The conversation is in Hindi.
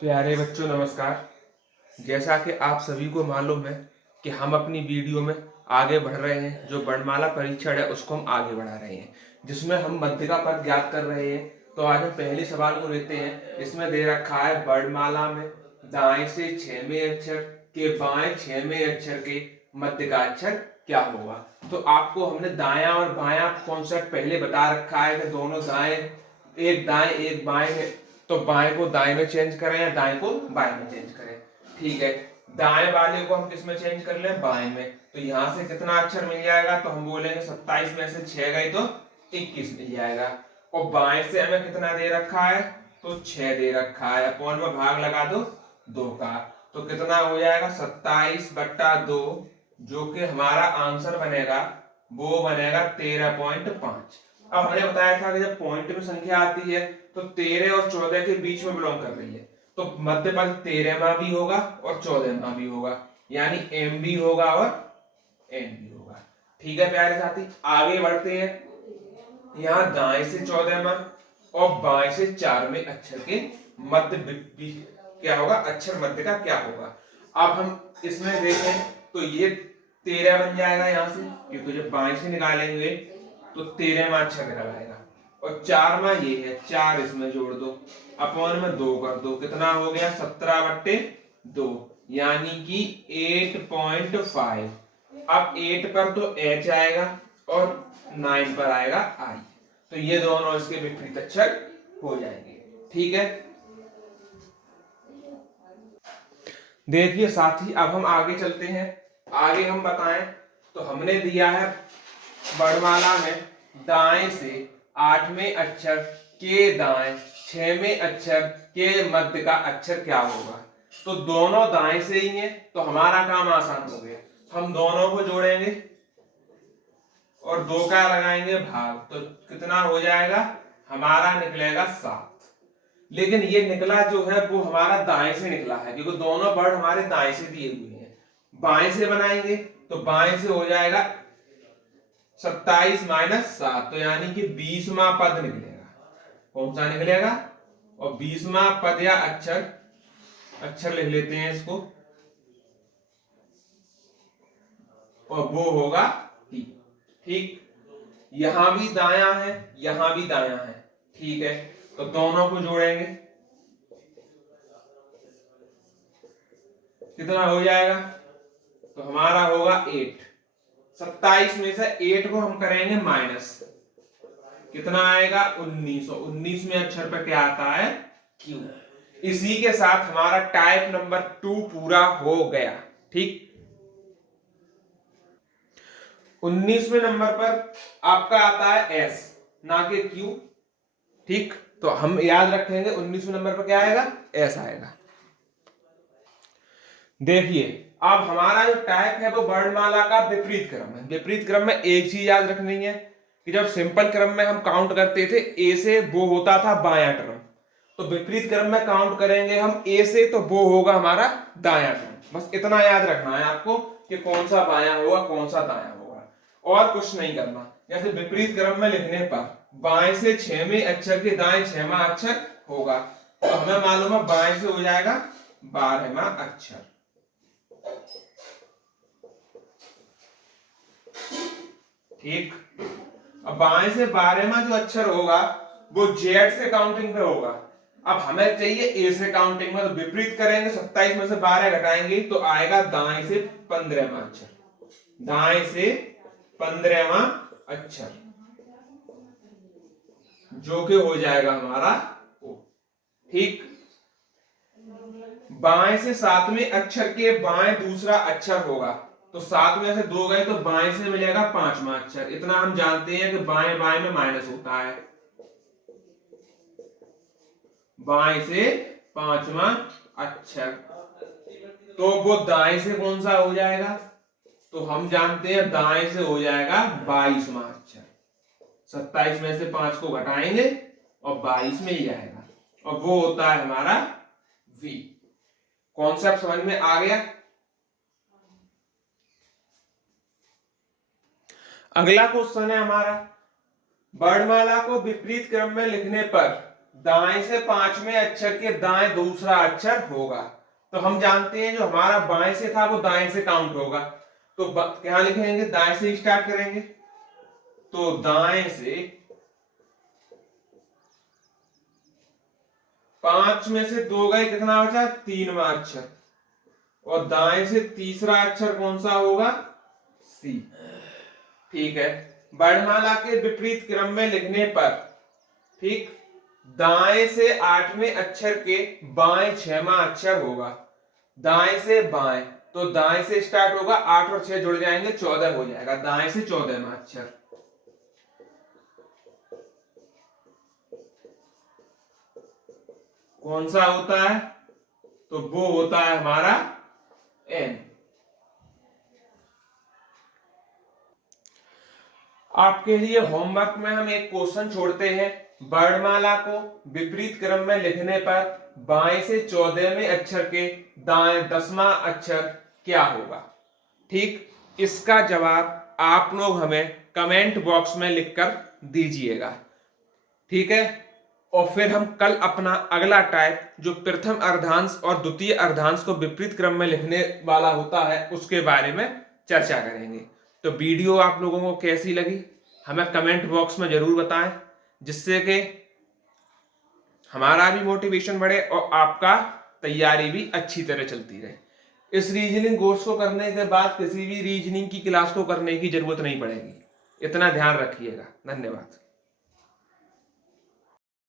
प्यारे बच्चों नमस्कार। जैसा कि आप सभी को मालूम है कि हम अपनी वीडियो में आगे बढ़ रहे हैं। जो वर्णमाला परीक्षण है उसको हम आगे बढ़ा रहे हैं, जिसमें हम मध्यका पद ज्ञात कर रहे हैं। तो आज हम पहले सवाल को लेते हैं। इसमें दे रखा है वर्णमाला में दाएं से 6वें अक्षर के बाएं 6वें अक्षर के मध्य का अक्षर क्या होगा। तो आपको हमने दायां और बायां कॉन्सेप्ट पहले बता रखा है कि दोनों दाएं एक बाएं है। तो बाएं को दाएं में चेंज करें या दाएं को बाएं में चेंज करें। ठीक है, दाएं वाले को हम किस में चेंज कर लें, बाएं में। तो यहां से कितना अक्षर मिल जाएगा, तो हम बोलेंगे 27 में से 6 गए तो 21 मिल जाएगा। और बाएं से हमें कितना दे रखा है, तो 6 दे रखा है। अपॉन में भाग लगा दो 2 का, तो कितना हो जाएगा 27/2, जो कि हमारा आंसर बनेगा वो बनेगा 13.5। अब हमने बताया था कि जब पॉइंट में संख्या आती है तो 13 और 14 के बीच में बिलोंग कर रही है, तो मध्य पद 13वां भी होगा और 14वां भी होगा, यानी एम भी होगा और एन भी होगा। ठीक है प्यारे साथी, आगे बढ़ते हैं। यहाँ दाएं से 14वां और बाएं से 4वें अक्षर के मध्य क्या होगा, अक्षर मध्य का क्या होगा। अब हम इसमें देखें तो ये 13 बन जाएगा यहाँ से, क्योंकि जब बाएं से निकालेंगे तो 13वां अक्षर निकल आएगा। और 4वां ये है, 4 इसमें जोड़ दो, अपॉन में 2 कर दो, कितना हो गया 17/2, यानी कि 8.5। अब 8 पर तो एच आएगा और 9 पर आएगा आई, तो ये दोनों इसके विपरीत अक्षर हो जाएंगे। ठीक है, देखिए साथी, अब हम आगे चलते हैं। आगे हम बताएं तो हमने दिया है वर्णमाला में दाएं से 8वें अक्षर के दाएं 6वें अक्षर के मध्य का अक्षर क्या होगा। तो दोनों दाएं से ही हैं, तो हमारा काम आसान हो गया। हम दोनों को जोड़ेंगे और 2 का लगाएंगे भाग, तो कितना हो जाएगा, हमारा निकलेगा 7। लेकिन ये निकला जो है वो हमारा दाएं से निकला है, क्योंकि दोनों वर्ड हमारे दाएं से दिए हुए हैं। बाएं से बनाएंगे तो बाएं से हो जाएगा 27 - 7, तो यानी कि 20वां पद निकलेगा। कौन सा निकलेगा, और 20वां पद या अक्षर लिख लेते हैं इसको, और वो होगा टी। ठीक, यहां भी दायां है, यहां भी दायां है। ठीक है, तो दोनों को जोड़ेंगे, कितना हो जाएगा, तो हमारा होगा 8। 27 में से 8 को हम करेंगे माइनस, कितना आएगा 19। 19 में अक्षर पे क्या आता है, क्यू। इसी के साथ हमारा टाइप नंबर 2 पूरा हो गया। ठीक, 19वें नंबर पर आपका आता है एस, ना कि क्यू। ठीक, तो हम याद रखेंगे 19वें नंबर पर क्या आएगा, एस आएगा। देखिए, अब हमारा जो टाइप है वो वर्णमाला का विपरीत क्रम है। विपरीत क्रम में एक चीज याद रखनी है कि जब सिंपल क्रम में हम काउंट करते थे ए से, वो होता था बायां टर्म। तो विपरीत क्रम में काउंट करेंगे हम ए से, तो वो होगा हमारा दायां टर्म। बस इतना याद रखना है आपको कि कौन सा बायां होगा कौन सा दायां होगा, और कुछ नहीं करना। जैसे विपरीत क्रम में लिखने पर बाएं से 6वें अक्षर के दाएं 6वां अक्षर होगा, तो हमें मालूम है बाएं से हो जाएगा 12वां अक्षर। ठीक, अब बाएं से 12वां जो अक्षर होगा वो जेड से काउंटिंग पे होगा। अब हमें चाहिए ए से काउंटिंग में, तो विपरीत करेंगे, 27 में से 12 घटाएंगे तो आएगा दाएं से 15वां अक्षर। दाएं से 15वां अक्षर, जो कि हो जाएगा हमारा ओ। ठीक, बाएं से 7वें अक्षर के बाएं दूसरा अक्षर होगा, तो 7 में से 2 गए तो बाएं से मिलेगा 5वां अक्षर। इतना हम जानते हैं कि बाएं बाएं में माइनस होता है। बाएं से 5वां अक्षर, तो वो दाएं से कौन सा हो जाएगा, तो हम जानते हैं दाएं से हो जाएगा 22वां अक्षर। 27 में से 5 को घटाएंगे और 22 मिल जाएगा, और वो होता है हमारा वी। कॉन्सेप्ट समझ में आ गया। अगला क्वेश्चन है हमारा, वर्णमाला को विपरीत क्रम में लिखने पर दाएं से पांचवें अक्षर के दाएं दूसरा अक्षर होगा। तो हम जानते हैं जो हमारा बाएं से था वो दाएं से काउंट होगा। तो क्या लिखेंगे, दाएं से स्टार्ट करेंगे। तो दाएं से 5 में से 2 गए, कितना बचा, 3वां अक्षर। और दाएं से तीसरा अक्षर कौन सा होगा, सी। ठीक है, वर्णमाला के विपरीत क्रम में लिखने पर, ठीक, दाएं से 8वें अक्षर के बाएं 6वां अक्षर होगा। दाएं से बाएं, तो दाएं से स्टार्ट होगा, 8 और 6 जुड़ जाएंगे, 14 हो जाएगा। दाएं से 14वां अक्षर। कौन सा होता है, तो वो होता है हमारा एन। आपके लिए होमवर्क में हम एक क्वेश्चन छोड़ते हैं। वर्णमाला को विपरीत क्रम में लिखने पर बाएं से 14वें अक्षर के दाएं 10वां अक्षर क्या होगा। ठीक, इसका जवाब आप लोग हमें कमेंट बॉक्स में लिखकर दीजिएगा। ठीक है, और फिर हम कल अपना अगला टाइप जो प्रथम अर्धांश और द्वितीय अर्धांश को विपरीत क्रम में लिखने वाला होता है उसके बारे में चर्चा करेंगे। तो वीडियो आप लोगों को कैसी लगी हमें कमेंट बॉक्स में जरूर बताएं, जिससे कि हमारा भी मोटिवेशन बढ़े और आपका तैयारी भी अच्छी तरह चलती रहे। इस रीजनिंग कोर्स को करने के बाद किसी भी रीजनिंग की क्लास को करने की जरूरत नहीं पड़ेगी, इतना ध्यान रखिएगा। धन्यवाद।